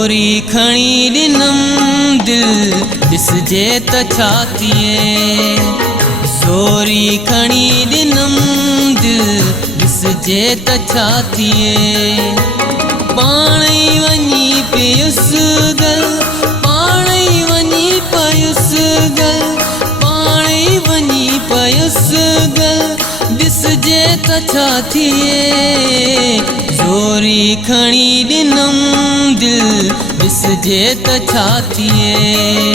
ज़ोरी खणी ॾिनम दिल ॾिसजे त छा थिए। ज़ोरी खणी ॾिनम दिल ॾिसजे त छा थिए। पाण ई वञी पियुसि गल, पाण ई वञी पियुसि गल, पाण ई वञी पियुसि गल, ॾिसजे त छा थिए। ज़ोरी खणी ॾिनम दिल ॾिसजे त छा थिए।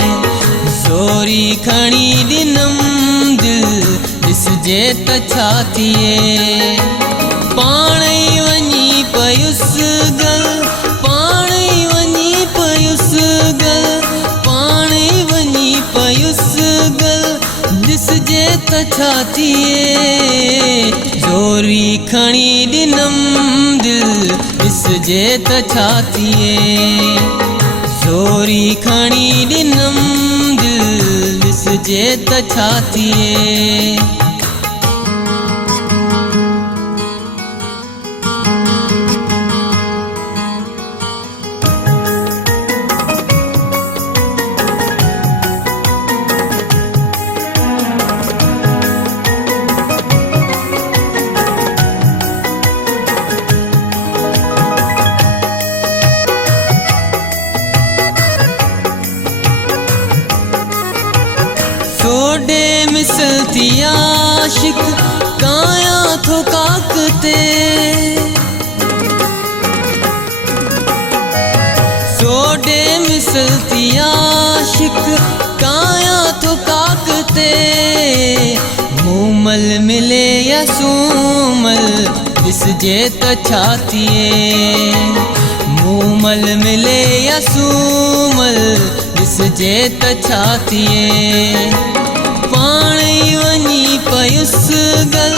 ज़ोरी खणी ॾिनम दिल ॾिसजे त छा थिए। पाण ई वञी पियुसि गल, पाण ई वञी पियुसि गल, पाण ई वञी पियुसि गल, ॾिसजे त छा थिए। ज़ोरी खणी ॾिनम दिल ॾिसजे त छा थिए। ज़ोरी खणी ॾिनम दिल ॾिसजे त छा थिए। सोडे मिसल थी आशिक काया थो काकते। सोडे मिसल थी आशिक काया थो काकते। मूमल मिले या सूमल ॾिसजे त छा थिए। मूमल मिले या सूमल ॾिसजे त छा थिए। पाण ई वञी पियुसि गल,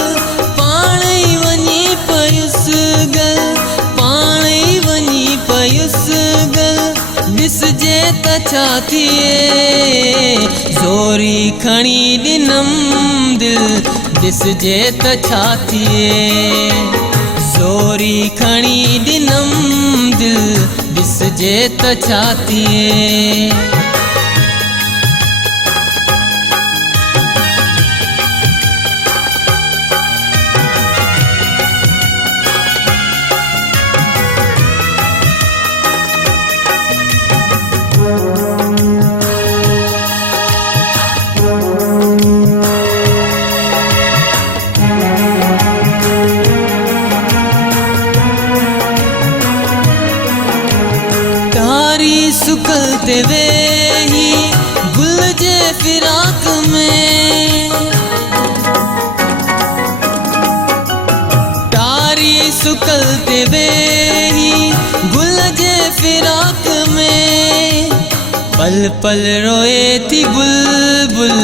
पाण ई वञी पियुसि गल, पाण ई वञी पियुसि गल, ॾिसजे त छा थिए। ज़ोरी खणी ॾिनम दिल ॾिसजे त छा थिए। ज़ोरी खणी ॾिनम दिल ॾिसजे त छा थिए। सुकल ते वेही गुल जे फिराक में। तारी सुकल ते वेही गुल जे फिराक में। पल पल रोए थी बुलबुल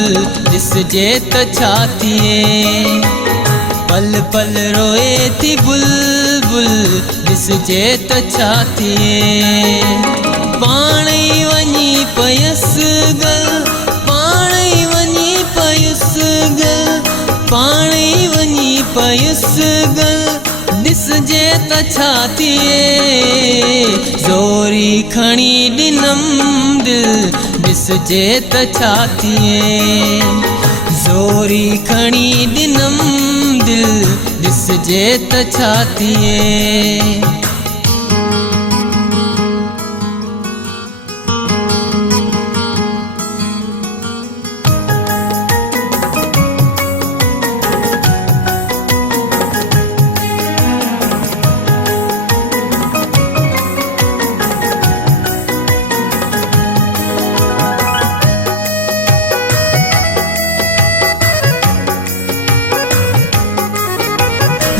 ॾिसजे त छा थिए। पल पल रोए थी बुलबुल ॾिसजे त छा थिए। पाण ई वञी पियुसि गल, पाण ई वञी पियुसि गल, पाण ई वञी पियुसि गल, ॾिसजे त छा थिए। ज़ोरी खणी ॾिनम दिल ॾिसजे त छा थिए। ज़ोरी खणी ॾिनम दिल ॾिसजे त छा थिए।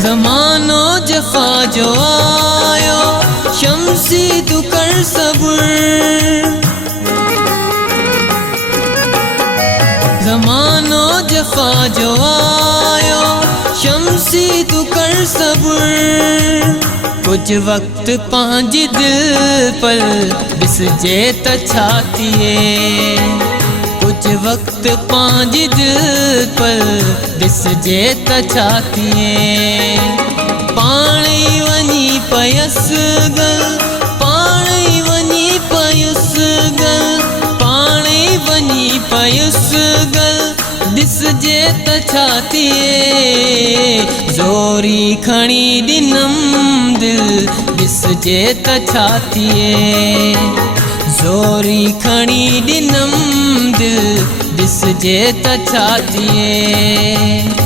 ज़मानो जफ़ा जो आयो शम्सी तू कर सब्र। ज़मानो जफ़ा जो आयो शम्सी तू कर सब्र। कुछ वक्त पंहिंजी दिल पर ॾिसजे त छा थिए। कुछ वक्त पंहिंजी दिल पर ॾिसजे त छा थिए। पाण ई वञी पियुसि गल, पाण ई वञी मायूस गल ॾिसजे त छा थिए ज़ोरी खणी ॾिनम दिल ॾिसजे त छा थिए ज़ोरी खणी ॾिनम दिल ॾिसजे त छा थिए।